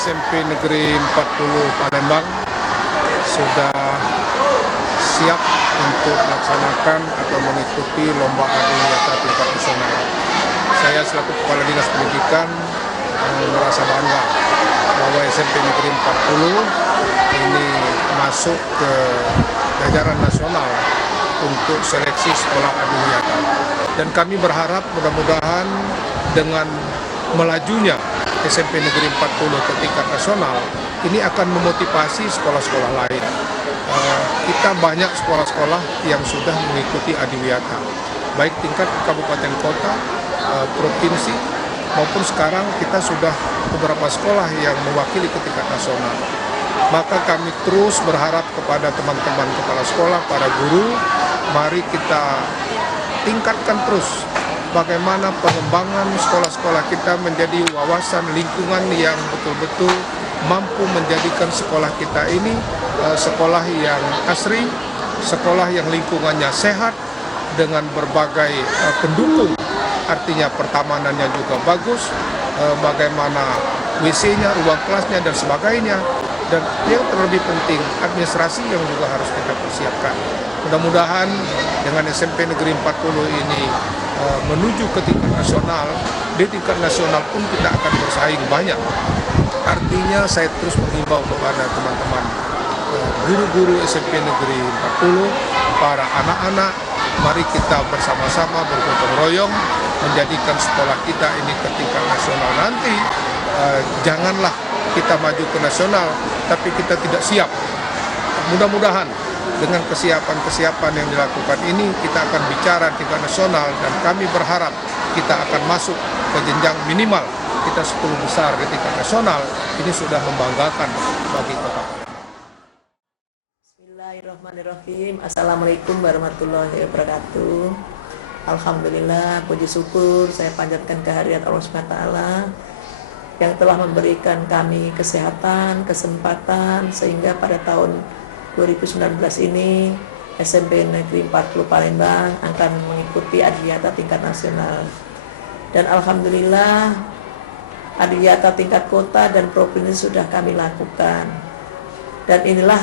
SMP Negeri 40 Palembang sudah siap untuk melaksanakan atau mengikuti lomba adu nyata tingkat nasional. Saya selaku Kepala Dinas Pendidikan merasa bangga bahwa SMP Negeri 40 ini masuk ke jajaran nasional untuk seleksi sekolah adu nyata. Dan kami berharap mudah-mudahan dengan melajunya SMP Negeri 40 ke tingkat nasional ini akan memotivasi sekolah-sekolah lain. Kita banyak sekolah-sekolah yang sudah mengikuti adiwiyata, baik tingkat kabupaten kota, provinsi, maupun sekarang kita sudah beberapa sekolah yang mewakili ke tingkat nasional. Maka kami terus berharap kepada teman-teman kepala sekolah, para guru, mari kita tingkatkan terus bagaimana pengembangan sekolah-sekolah kita menjadi wawasan lingkungan yang betul-betul mampu menjadikan sekolah kita ini sekolah yang asri, sekolah yang lingkungannya sehat dengan berbagai pendukung, artinya pertamanannya juga bagus, bagaimana WC-nya, ruang kelasnya dan sebagainya, dan yang terlebih penting administrasi yang juga harus kita persiapkan. Mudah-mudahan dengan SMP Negeri 40 ini menuju ke tingkat nasional, di tingkat nasional pun kita akan bersaing banyak. Artinya saya terus mengimbau kepada teman-teman guru-guru SMP Negeri 40, para anak-anak, mari kita bersama-sama bergotong royong menjadikan sekolah kita ini ke tingkat nasional nanti. Janganlah kita maju ke nasional tapi kita tidak siap. Mudah-mudahan dengan kesiapan-kesiapan yang dilakukan ini kita akan bicara tingkat nasional, dan kami berharap kita akan masuk ke jenjang minimal kita 10 besar di tingkat nasional. Ini sudah membanggakan bagi kota Palembang. Bismillahirrahmanirrahim. Assalamualaikum warahmatullahi wabarakatuh. Alhamdulillah, puji syukur saya panjatkan kehadirat Allah SWT yang telah memberikan kami kesehatan, kesempatan sehingga pada tahun 2019 ini SMP Negeri 40 Palembang akan mengikuti adiwiyata tingkat nasional. Dan alhamdulillah adiwiyata tingkat kota dan provinsi sudah kami lakukan. Dan inilah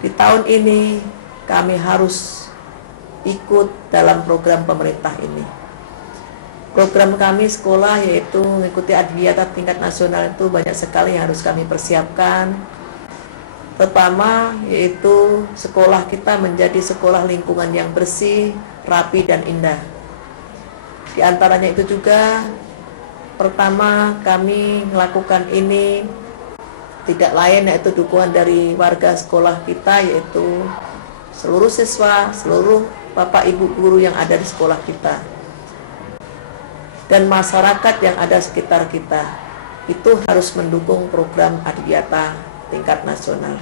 di tahun ini kami harus ikut dalam program pemerintah ini. Program kami sekolah yaitu mengikuti adiwiyata tingkat nasional itu banyak sekali yang harus kami persiapkan. Pertama yaitu sekolah kita menjadi sekolah lingkungan yang bersih, rapi dan indah. Di antaranya itu juga pertama kami melakukan ini tidak lain yaitu dukungan dari warga sekolah kita, yaitu seluruh siswa, seluruh bapak ibu guru yang ada di sekolah kita, dan masyarakat yang ada sekitar kita. Itu harus mendukung program adiwiyata tingkat nasional.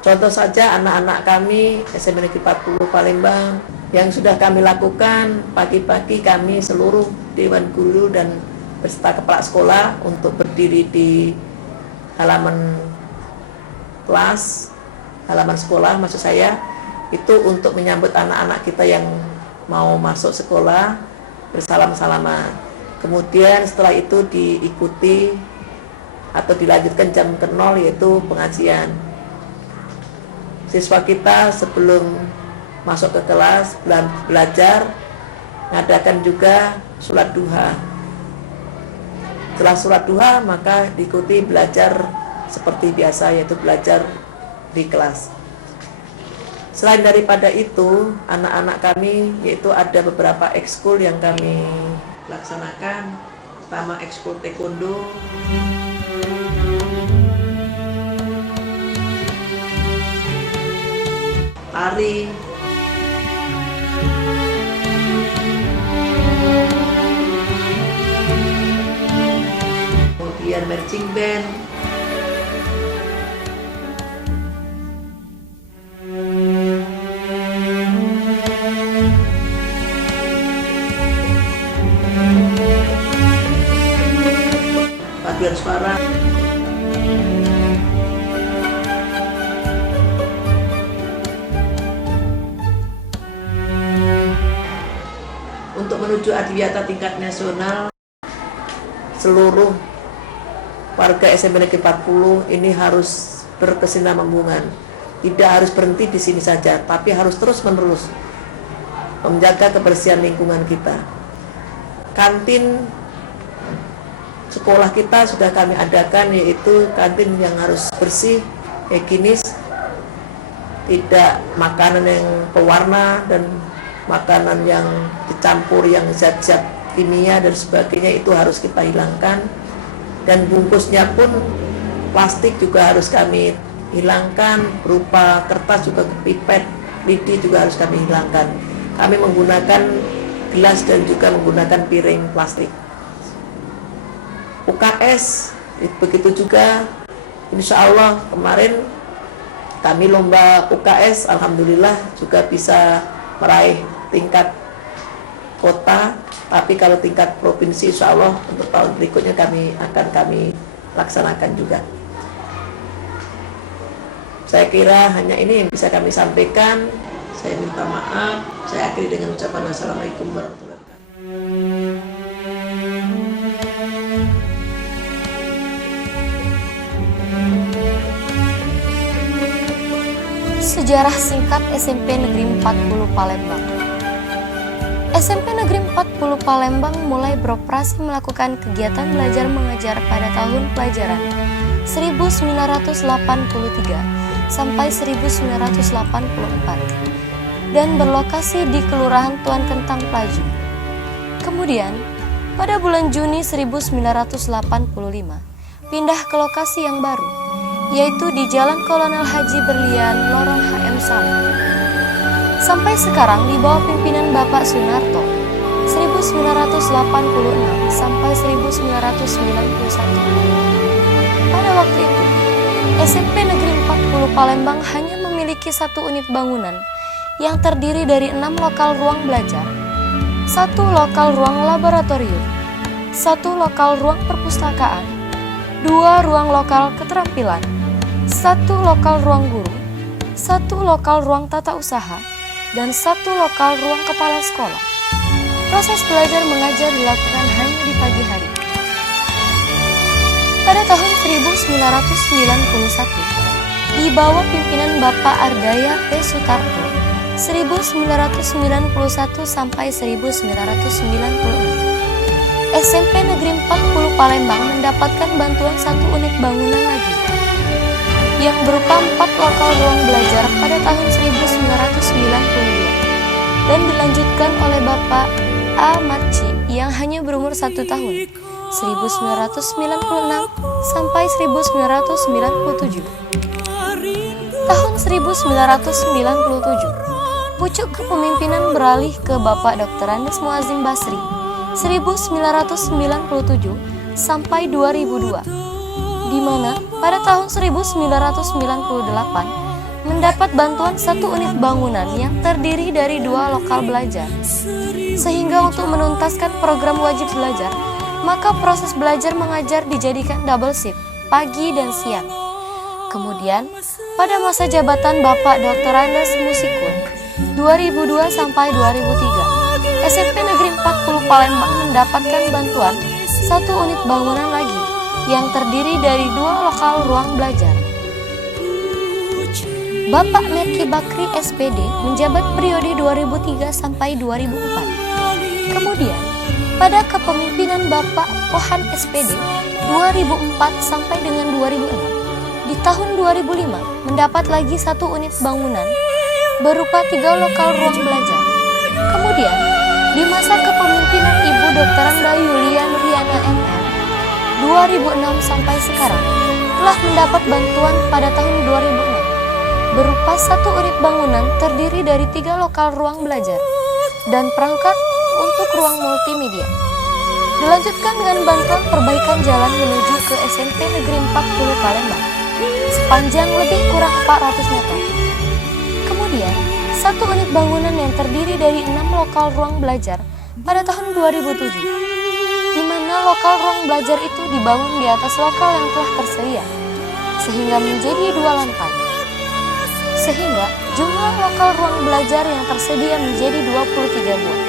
Contoh saja anak-anak kami SMP Negeri 40 Palembang yang sudah kami lakukan, pagi-pagi kami seluruh dewan guru dan beserta kepala sekolah untuk berdiri di halaman kelas, halaman sekolah maksud saya, itu untuk menyambut anak-anak kita yang mau masuk sekolah bersalam-salaman. Kemudian setelah itu diikuti atau dilanjutkan jam ke-0 yaitu pengajian. Siswa kita sebelum masuk ke kelas belajar mengadakan juga sholat duha. Setelah sholat duha maka diikuti belajar seperti biasa, yaitu belajar di kelas. Selain daripada itu, anak-anak kami yaitu ada beberapa ekskul yang kami laksanakan. Pertama ekskul taekwondo, lari, kemudian marching band, paduan suara. Untuk menuju adiwiyata tingkat nasional, seluruh warga SMP Negeri 40 ini harus berkesinambungan. Tidak harus berhenti di sini saja, tapi harus terus-menerus menjaga kebersihan lingkungan kita. Kantin sekolah kita sudah kami adakan, yaitu kantin yang harus bersih, higienis, tidak makanan yang pewarna dan makanan yang dicampur yang zat-zat kimia dan sebagainya, itu harus kita hilangkan. Dan bungkusnya pun plastik juga harus kami hilangkan, berupa kertas juga, pipet, lidi juga harus kami hilangkan. Kami menggunakan gelas dan juga menggunakan piring plastik. UKS begitu juga, insya Allah kemarin kami lomba UKS, alhamdulillah juga bisa meraih tingkat kota, tapi kalau tingkat provinsi insya Allah untuk tahun berikutnya akan kami laksanakan juga. Saya kira hanya ini yang bisa kami sampaikan. Saya minta maaf. Saya akhiri dengan ucapan Assalamualaikum warahmatullahi wabarakatuh. Sejarah singkat SMP Negeri 40 Palembang. SMP Negeri 40 Palembang mulai beroperasi melakukan kegiatan belajar mengajar pada tahun pelajaran 1983 sampai 1984 dan berlokasi di Kelurahan Tuan Kentang Pelaju. Kemudian, pada bulan Juni 1985, pindah ke lokasi yang baru, yaitu di Jalan Kolonel Haji Berlian, Lorong HM Saleh. Sampai sekarang di bawah pimpinan Bapak Sunarto, 1986 sampai 1991. Pada waktu itu, SMP Negeri 40 Palembang hanya memiliki satu unit bangunan yang terdiri dari 6 lokal ruang belajar, 1 lokal ruang laboratorium, 1 lokal ruang perpustakaan, 2 ruang lokal keterampilan, 1 lokal ruang guru, 1 lokal ruang tata usaha, dan 1 lokal ruang kepala sekolah. Proses belajar mengajar dilakukan hanya di pagi hari. Pada tahun 1991, di bawah pimpinan Bapak Ardaya P. Sutarto, 1991 sampai 1996, SMP Negeri 40 Palembang mendapatkan bantuan 1 unit bangunan lagi, yang berupa 4 lokal ruang belajar pada tahun 1992, dan dilanjutkan oleh Bapak A. Matci yang hanya berumur 1 tahun, 1996 sampai 1997. Tahun 1997, pucuk kepemimpinan beralih ke Bapak Dr. Andes Muazzim Basri, 1997 sampai 2002, di mana pada tahun 1998 mendapat bantuan 1 unit bangunan yang terdiri dari 2 lokal belajar. Sehingga untuk menuntaskan program wajib belajar, maka proses belajar mengajar dijadikan double shift, pagi dan siang. Kemudian, pada masa jabatan Bapak Dr. Andes Musikun, 2002 sampai 2003, SMP Negeri 40 Palembang mendapatkan bantuan 1 unit bangunan lagi, yang terdiri dari 2 lokal ruang belajar. Bapak Merki Bakri SPD menjabat periode 2003 sampai 2004. Kemudian, pada kepemimpinan Bapak Pohan SPD 2004 sampai dengan 2006, di tahun 2005 mendapat lagi 1 unit bangunan berupa 3 lokal ruang belajar. Kemudian, di masa kepemimpinan Ibu Dr. Anda Yulia Nuriana MM 2006 sampai sekarang telah mendapat bantuan pada tahun 2006 berupa 1 unit bangunan terdiri dari 3 lokal ruang belajar dan perangkat untuk ruang multimedia. Dilanjutkan dengan bantuan perbaikan jalan menuju ke SMP Negeri 40 Palembang sepanjang lebih kurang 400 meter. Kemudian, 1 unit bangunan yang terdiri dari 6 lokal ruang belajar pada tahun 2007, di mana lokal ruang belajar itu dibangun di atas lokal yang telah tersedia, sehingga menjadi 2 lantai. Sehingga jumlah lokal ruang belajar yang tersedia menjadi 23 buah.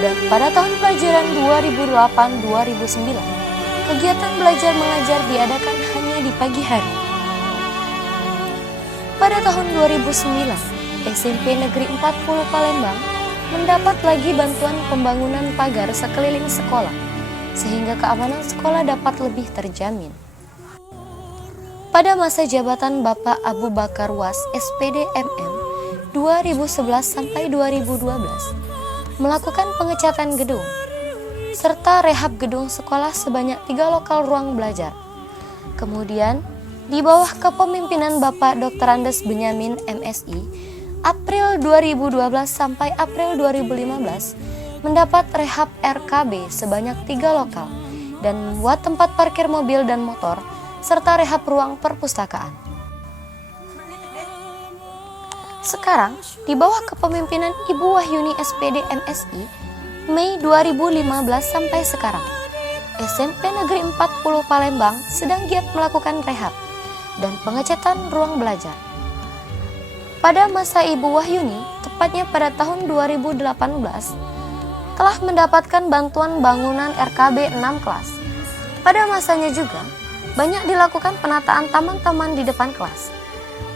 Dan pada tahun pelajaran 2008-2009, kegiatan belajar mengajar diadakan hanya di pagi hari. Pada tahun 2009, SMP Negeri 40 Palembang mendapat lagi bantuan pembangunan pagar sekeliling sekolah, sehingga keamanan sekolah dapat lebih terjamin. Pada masa jabatan Bapak Abu Bakar Was SPD MM 2011 sampai 2012, melakukan pengecatan gedung, serta rehab gedung sekolah sebanyak 3 lokal ruang belajar. Kemudian, di bawah kepemimpinan Bapak Dr. Andes Benyamin MSI, April 2012 sampai April 2015, mendapat rehab RKB sebanyak 3 lokal dan membuat tempat parkir mobil dan motor, serta rehab ruang perpustakaan. Sekarang, di bawah kepemimpinan Ibu Wahyuni SPD MSI, Mei 2015 sampai sekarang, SMP Negeri 40 Palembang sedang giat melakukan rehab dan pengecatan ruang belajar. Pada masa Ibu Wahyuni, tepatnya pada tahun 2018, telah mendapatkan bantuan bangunan RKB 6 kelas. Pada masanya juga, banyak dilakukan penataan taman-taman di depan kelas,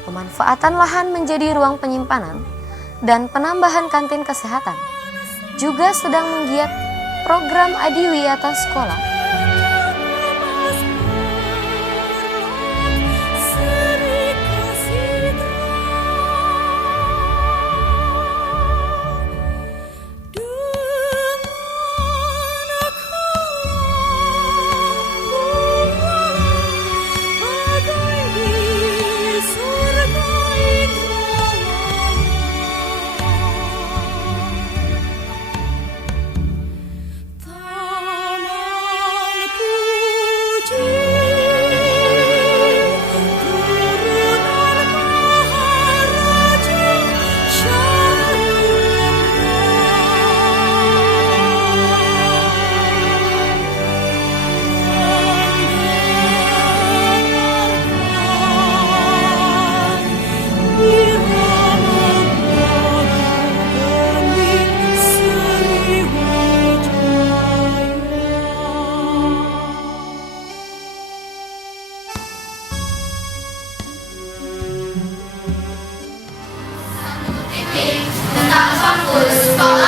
pemanfaatan lahan menjadi ruang penyimpanan, dan penambahan kantin kesehatan. Juga sedang menggiat program adiwiyata sekolah. Tak fokus.